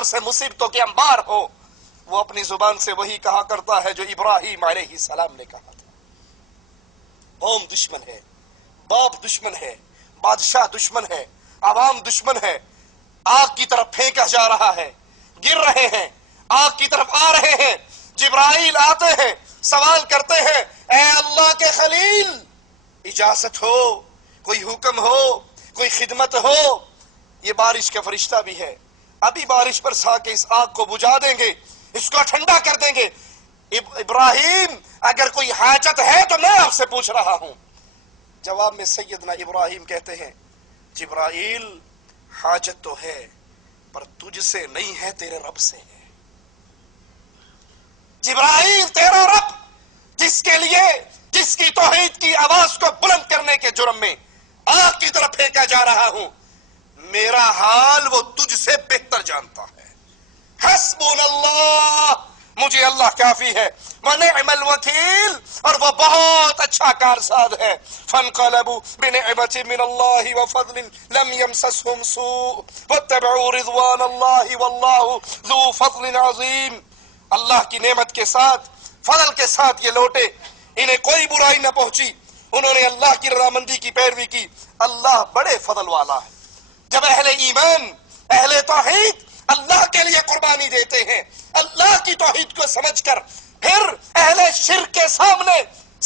طرف سے مصیبتوں کے انبار ہو، وہ اپنی زبان سے وہی کہا کرتا ہے جو ابراہیم علیہ السلام نے کہا تھا۔ قوم دشمن ہے، باپ دشمن ہے، بادشاہ دشمن ہے، عوام دشمن ہے، آگ کی طرف پھینکا جا رہا ہے، گر رہے ہیں، آگ کی طرف آ رہے ہیں، جبرائیل آتے ہیں، سوال کرتے ہیں، اے اللہ کے خلیل، اجازت ہو، کوئی حکم ہو، کوئی خدمت ہو۔ یہ بارش کا فرشتہ بھی ہے، ابھی بارش برسا کے اس آگ کو بجھا دیں گے، اس کو ٹھنڈا کر دیں گے۔ ابراہیم اگر کوئی حاجت ہے تو میں آپ سے پوچھ رہا ہوں۔ جواب میں سیدنا ابراہیم کہتے ہیں، جبرائیل حاجت تو ہے پر تجھ سے نہیں ہے، تیرے رب سے ہے۔ جبرائیل تیرا رب جس کے لیے، جس کی توحید کی آواز کو بلند کرنے کے جرم میں آگ کی طرف پھینکا جا رہا ہوں، میرا حال وہ تجھ سے بہتر جانتا ہے۔ حسبنا اللہ، مجھے اللہ کافی ہے، ونعم الوکیل، اور وہ بہت اچھا کارساز ہے۔ فانقلبوا بنعمت من اللہ وفضل لم یمسسہم سوء واتبعوا رضوان اللہ واللہ ذو فضل عظیم۔ اللہ کی نعمت کے ساتھ، فضل کے ساتھ یہ لوٹے، انہیں کوئی برائی نہ پہنچی، انہوں نے اللہ کی رضامندی کی پیروی کی۔ اللہ بڑے فضل والا ہے۔ جب اہل ایمان، اہل توحید اللہ کے لیے قربانی دیتے ہیں، اللہ کی توحید کو سمجھ کر، پھر اہل شرک کے سامنے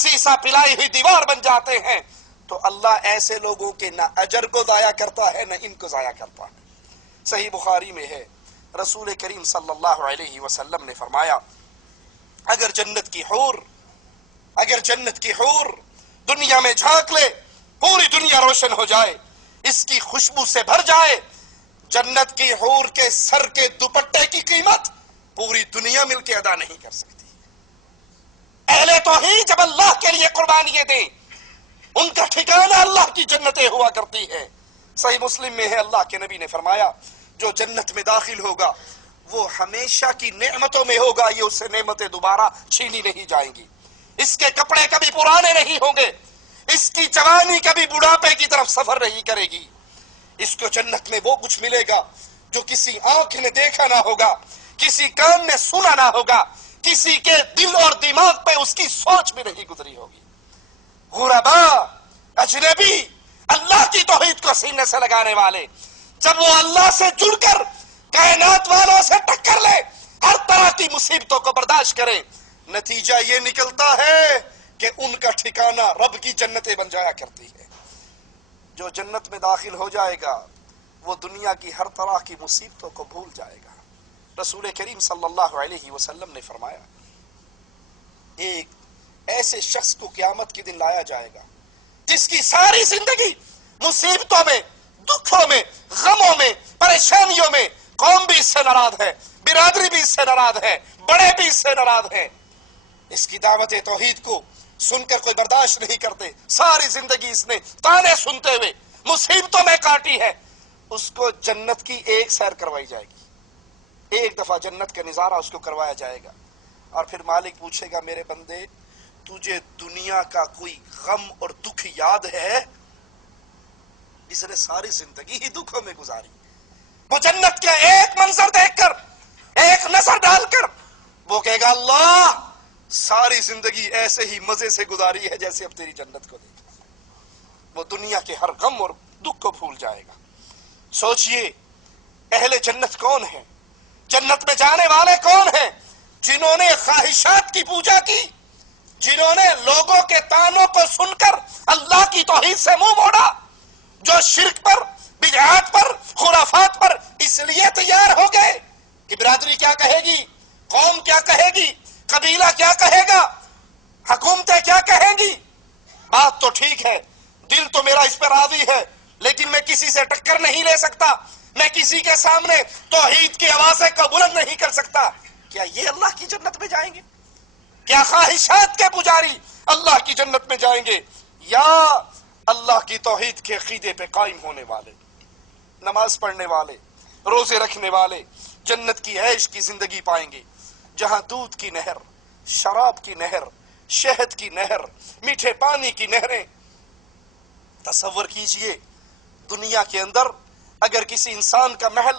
سیسا پلائی ہوئی دیوار بن جاتے ہیں، تو اللہ ایسے لوگوں کے نہ اجر کو ضائع کرتا ہے نہ ان کو ضائع کرتا ہے۔ صحیح بخاری میں ہے، رسول کریم صلی اللہ علیہ وسلم نے فرمایا، اگر جنت کی حور دنیا میں جھانک لے، پوری دنیا روشن ہو جائے، اس کی خوشبو سے بھر جائے، جنت کی حور کے سر کے دوپٹے کی قیمت پوری دنیا مل کے ادا نہیں کر سکتی۔ اہل توحید جب اللہ کے لیے قربانیاں دیں، ان کا ٹھکانہ اللہ کی جنتیں ہوا کرتی ہے۔ صحیح مسلم میں ہے، اللہ کے نبی نے فرمایا، جو جنت میں داخل ہوگا وہ ہمیشہ کی نعمتوں میں ہوگا، یہ اس سے نعمتیں دوبارہ چھینی نہیں جائیں گی، اس کے کپڑے کبھی پرانے نہیں ہوں گے، اس کی جوانی کبھی بڑھاپے کی طرف سفر نہیں کرے گی۔ اس کو جنت میں وہ کچھ ملے گا جو کسی آنکھ نے دیکھا نہ ہوگا، کسی کان نے سنا نہ ہوگا، کسی کے دل اور دماغ پہ اس کی سوچ بھی نہیں گزری ہوگی۔ غربا، اجنبی، اللہ کی توحید کو سینے سے لگانے والے، جب وہ اللہ سے جڑ کر کائنات والوں سے ٹکر لے، ہر طرح کی مصیبتوں کو برداشت کرے، نتیجہ یہ نکلتا ہے کہ ان کا ٹھکانہ رب کی جنتیں بن جایا کرتی ہے۔ جو جنت میں داخل ہو جائے گا وہ دنیا کی ہر طرح کی مصیبتوں کو بھول جائے گا۔ رسول کریم صلی اللہ علیہ وسلم نے فرمایا، ایک ایسے شخص کو قیامت کے دن لایا جائے گا جس کی ساری زندگی مصیبتوں میں، دکھوں میں، غموں میں، پریشانیوں میں، قوم بھی اس سے ناراض ہے، برادری بھی اس سے ناراض ہے، بڑے بھی اس سے ناراض ہیں، اس کی دعوت توحید کو سن کر کوئی برداشت نہیں کرتے، ساری زندگی اس نے تانے سنتے ہوئے مصیبتوں میں کاٹی ہے، اس کو جنت کی ایک سیر کروائی جائے گی، ایک دفعہ جنت کا نظارہ اس کو کروایا جائے گا، اور پھر مالک پوچھے گا، میرے بندے تجھے دنیا کا کوئی غم اور دکھ یاد ہے؟ اس نے ساری زندگی ہی دکھوں میں گزاری، وہ جنت کا ایک منظر دیکھ کر، ایک نظر ڈال کر وہ کہے گا، اللہ ساری زندگی ایسے ہی مزے سے گزاری ہے جیسے اب تیری جنت کو دیکھا۔ وہ دنیا کے ہر غم اور دکھ کو بھول جائے گا۔ سوچئے اہل جنت کون ہیں، جنت میں جانے والے کون ہیں؟ جنہوں نے خواہشات کی پوجا کی، جنہوں نے لوگوں کے طعنوں کو سن کر اللہ کی توحید سے منہ موڑا، جو شرک پر، بدعات پر، خرافات پر اس لیے تیار ہو گئے کہ برادری کیا کہے گی، قوم کیا کہے گی، قبیلہ کیا کہے گا، حکومتیں کیا کہیں گی۔ بات تو ٹھیک ہے، دل تو میرا اس پر راضی ہے، لیکن میں کسی سے ٹکر نہیں لے سکتا، میں کسی کے سامنے توحید کی آوازیں کو بلند نہیں کر سکتا۔ کیا یہ اللہ کی جنت میں جائیں گے؟ کیا خواہشات کے پجاری اللہ کی جنت میں جائیں گے، یا اللہ کی توحید کے عقیدے پہ قائم ہونے والے، نماز پڑھنے والے، روزے رکھنے والے جنت کی عیش کی زندگی پائیں گے، جہاں دودھ کی نہر، شراب کی نہر، شہد کی نہر، میٹھے پانی کی نہریں۔ تصور کیجئے دنیا کے اندر اگر کسی انسان کا محل